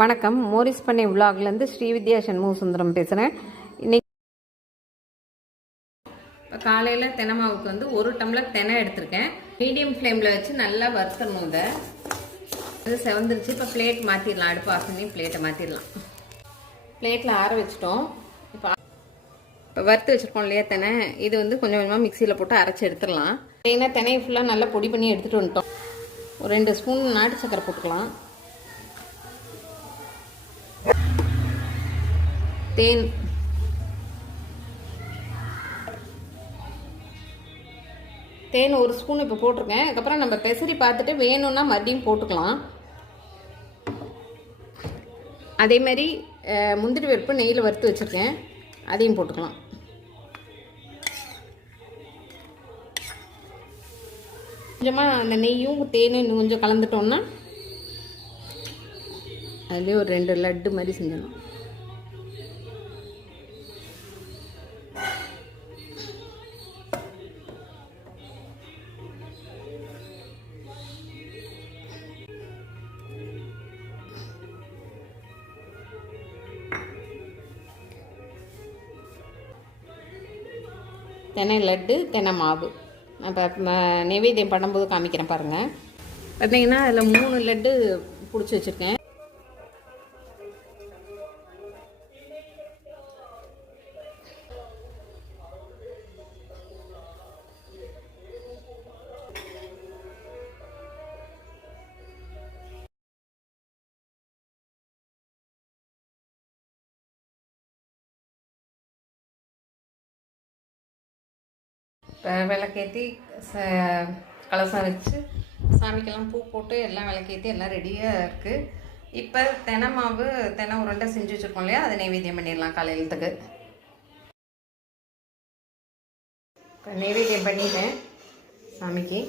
வணக்கம். மோரிஸ் பண்ணை விலாக்லேருந்து ஸ்ரீவித்யா சண்முக சுந்தரம் பேசுகிறேன். இன்னைக்கு காலையில் தெனமாவுக்கு வந்து 1 டம்ளர் தெனை எடுத்திருக்கேன். மீடியம் ஃப்ளேமில் வச்சு நல்லா வறுத்தணும். இதை அது செவந்துருச்சு. இப்போ பிளேட் மாற்றிடலாம். அடுப்பு ஆஃப் பண்ணி பிளேட்டை மாற்றிடலாம். பிளேட்டில் ஆற வச்சிட்டோம். இப்போ வறுத்து வச்சுருக்கோம் இல்லையா தெனை, இது வந்து கொஞ்சம் கொஞ்சமாக மிக்சியில் போட்டு அரைச்சி எடுத்துடலாம். ஏன்னா தெனையை ஃபுல்லாக நல்லா பொடி பண்ணி எடுத்துகிட்டு வந்துட்டோம். ஒரு 2 ஸ்பூன் நாட்டு சக்கரை போட்டுக்கலாம். தேன், தேன் 1 ஸ்பூன் இப்போ போட்டிருக்கேன். அதுக்கப்புறம் நம்ம பெசரி பார்த்துட்டு வேணும்னா மறுபடியும் போட்டுக்கலாம். அதே மாதிரி முந்திரி பருப்பு நெய்யில் வறுத்து வச்சுருக்கேன், அதையும் போட்டுக்கலாம். கொஞ்சமாக அந்த நெய்யும் தேனும் இன்னும் கொஞ்சம் கலந்துட்டோம்னா அதுலேயே ஒரு 2 லட்டு மாதிரி செஞ்சிடணும். தெனை லட்டு, தெனை மாவு நான் இப்போ நைவேத்தியம் பண்ணும்போது காமிக்கிறேன் பாருங்கள். பார்த்தீங்கன்னா அதில் 3 லட்டு பிடிச்சி வச்சுருக்கேன். இப்போ விளக்கேற்றி கலசம் வச்சு சாமிக்கெல்லாம் பூ போட்டு எல்லாம் விளக்கேற்றி எல்லாம் ரெடியாக இருக்குது. இப்போ தெனை மாவு, தெனை உருண்டை செஞ்சு வச்சுருக்கோம் இல்லையா, அதை நைவேத்தியம் பண்ணிடலாம் காலையிலத்துக்கு. இப்போ நைவேத்தியம் பண்ணிட்டேன் சாமிக்கு.